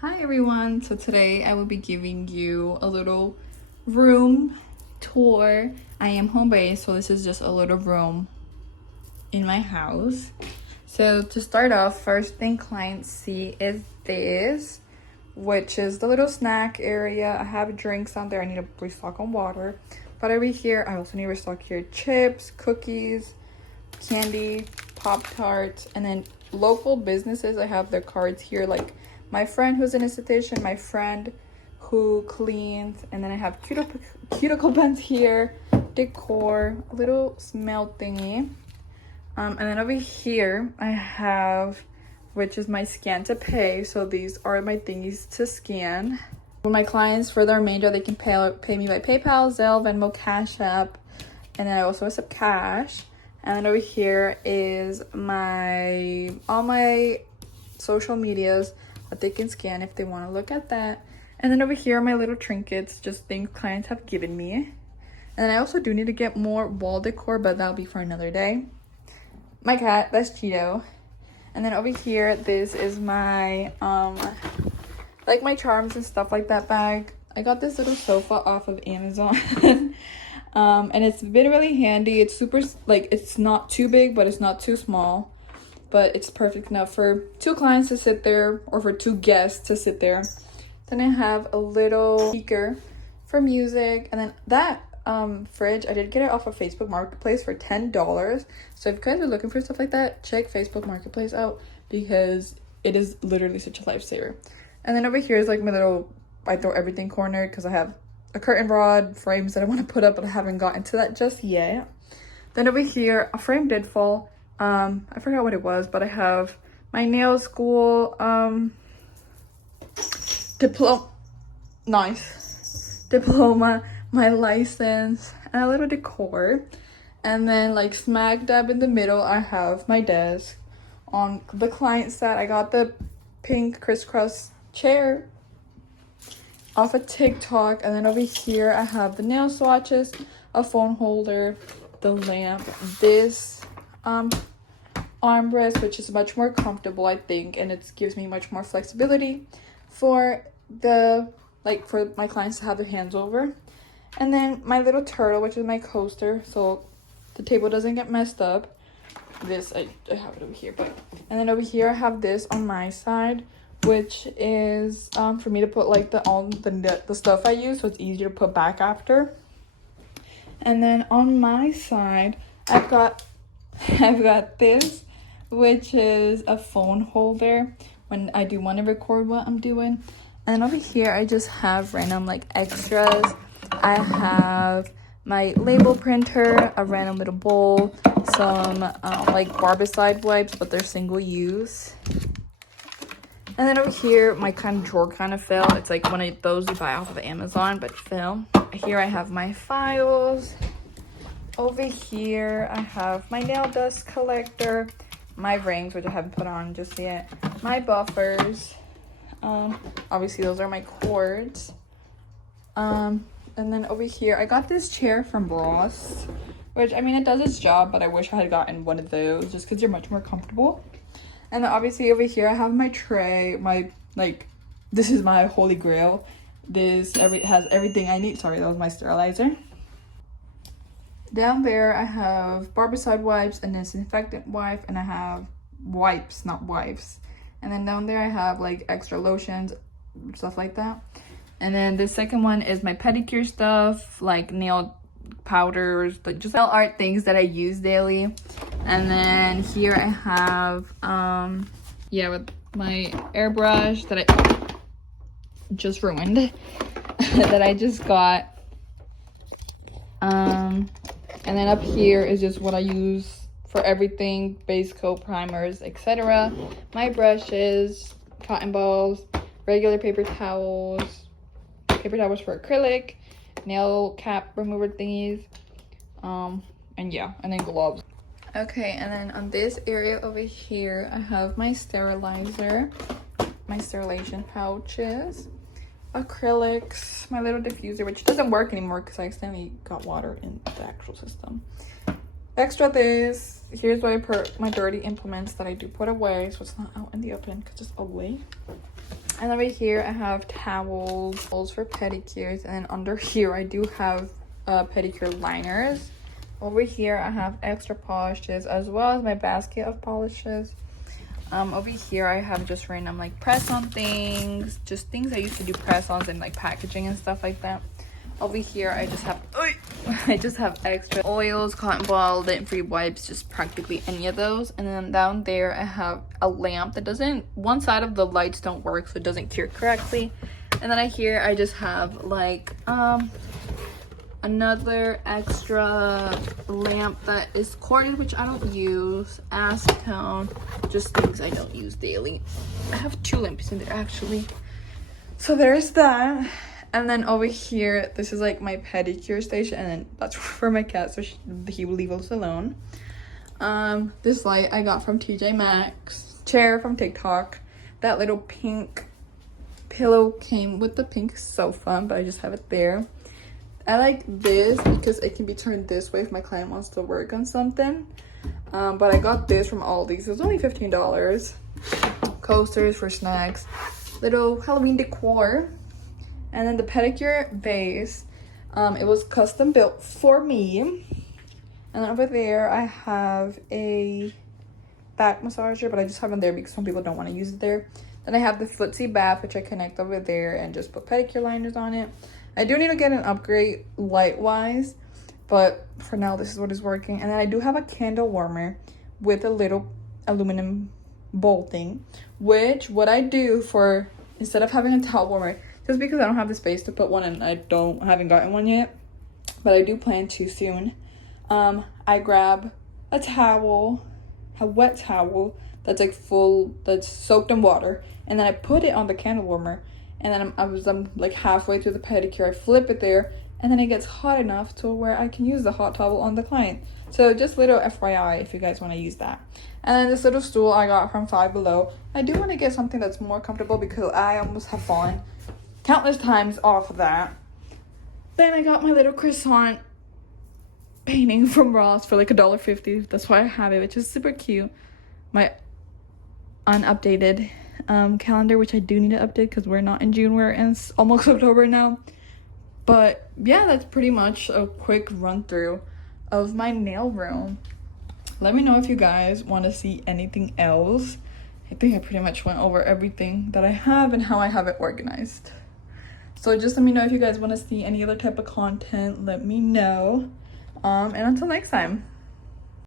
Hi everyone, so today I will be giving you a little room tour. I am home based, so this is just a little room in my house. So to start off, first thing clients see is this, which is the little snack area. I have drinks on there. I need to restock on water, but over here I also need to restock here chips, cookies, candy, Pop-Tarts, and then local businesses. I have their cards here, like my friend who's in a Sanitation, my friend who cleans, and then I have cuticle pens here, decor, a little smell thingy. And then over here I have, which is my scan to pay. So these are my thingies to scan. For my clients, for the remainder, they can pay me by PayPal, Zelle, Venmo, Cash App, and then I also accept cash. And then over here is all my social medias that they can scan if they want to look at that. And then over here are my little trinkets, just things clients have given me. And then I also do need to get more wall decor, but that'll be for another day. My cat, that's Cheeto. And then over here, this is my like my charms and stuff like that bag. I got this little sofa off of Amazon. And it's been really handy. It's super, like, it's not too big, but it's not too small, but it's perfect enough for 2 clients to sit there, or for 2 guests to sit there. Then I have a little speaker for music, and then that fridge, I did get it off of Facebook Marketplace for $10. So if you guys are looking for stuff like that, check Facebook Marketplace out, because it is literally such a lifesaver. And then over here is like my little I throw everything corner, because I have a curtain rod, frames that I want to put up, but I haven't gotten to that just yet. Then over here, a frame did fall. I forgot what it was, but I have my nail school diploma, my license, and a little decor. And then, like, smack dab in the middle, I have my desk. On the client side, I got the pink crisscross chair off of TikTok. And then over here I have the nail swatches, a phone holder, the lamp, this armrest, which is much more comfortable, I think, and it gives me much more flexibility for for my clients to have their hands over. And then my little turtle, which is my coaster, so the table doesn't get messed up. This I have it over here, and then over here I have this on my side, which is for me to put like the stuff I use, so it's easier to put back after. And then on my side I've got this, which is a phone holder when I do want to record what I'm doing. And then over here I just have random like extras. I have my label printer, a random little bowl, some like barbicide wipes, but they're single use. And then over here, my kind of drawer kind of fell. It's like one of those you buy off of Amazon, but it fell. Here I have my files. Over here, I have my nail dust collector, my rings, which I haven't put on just yet, my buffers. Obviously, those are my cords. And then over here, I got this chair from Ross, which, I mean, it does its job, but I wish I had gotten one of those just because you're much more comfortable. And then obviously over here I have my tray, this is my holy grail. This has everything I need. Sorry, that was my sterilizer. Down there I have barbicide wipes, and disinfectant wipe, and I have wipes, not wipes. And then down there I have like extra lotions, stuff like that. And then the second one is my pedicure stuff, like nail powders, like just nail art things that I use daily. And then here I have with my airbrush that I just ruined that I just got. And then up here is just what I use for everything: base coat, primers, etc. My brushes, cotton balls, regular paper towels for acrylic, nail cap remover thingies, and then gloves. Okay, and then on this area over here I have my sterilizer, my sterilization pouches, acrylics, my little diffuser, which doesn't work anymore because I accidentally got water in the actual system. Extra this, here's where I put my dirty implements that I do put away, so it's not out in the open because it's away. And over here I have towels for pedicures, and then under here I do have pedicure liners. Over here I have extra polishes as well as my basket of polishes. Over here I have just random like press-on things, just things I used to do press-ons and like packaging and stuff like that. Over here I just have extra oils, cotton ball, lint-free wipes, just practically any of those. And then down there I have a lamp that doesn't, one side of the lights don't work, so it doesn't cure correctly. And then here I just have like another extra lamp that is corded, which I don't use, acetone, just things I don't use daily. I have 2 lamps in there actually, so there's that. And then over here, this is like my pedicure station, and then that's for my cat, so he will leave us alone. This light I got from TJ Maxx, chair from TikTok. That little pink pillow came with the pink sofa, but I just have it there. I like this because it can be turned this way if my client wants to work on something. But I got this from Aldi, so it's only $15. Coasters for snacks, little Halloween decor. And then the pedicure base, it was custom built for me. And over there I have a back massager, but I just have it there because some people don't want to use it there. Then I have the footsie bath, which I connect over there and just put pedicure liners on it. I do need to get an upgrade light wise, but for now this is what is working. And then I do have a candle warmer with a little aluminum bowl thing, which what I do for, instead of having a towel warmer, just because I don't have the space to put one and I haven't gotten one yet, but I do plan to soon. I grab a towel, a wet towel that's like full, that's soaked in water, and then I put it on the candle warmer. And then I'm like halfway through the pedicure, I flip it there, and then it gets hot enough to where I can use the hot towel on the client. So just little FYI if you guys want to use that. And then this little stool I got from Five Below. I do want to get something that's more comfortable because I almost have fallen countless times off of that. Then I got my little croissant painting from Ross for like $1.50. That's why I have it, which is super cute. My unupdated calendar, which I do need to update because we're not in June, we're in almost October now. But yeah, that's pretty much a quick run through of my nail room. Let me know if you guys want to see anything else. I think I pretty much went over everything that I have and how I have it organized. So just let me know if you guys want to see any other type of content. Let me know. And until next time.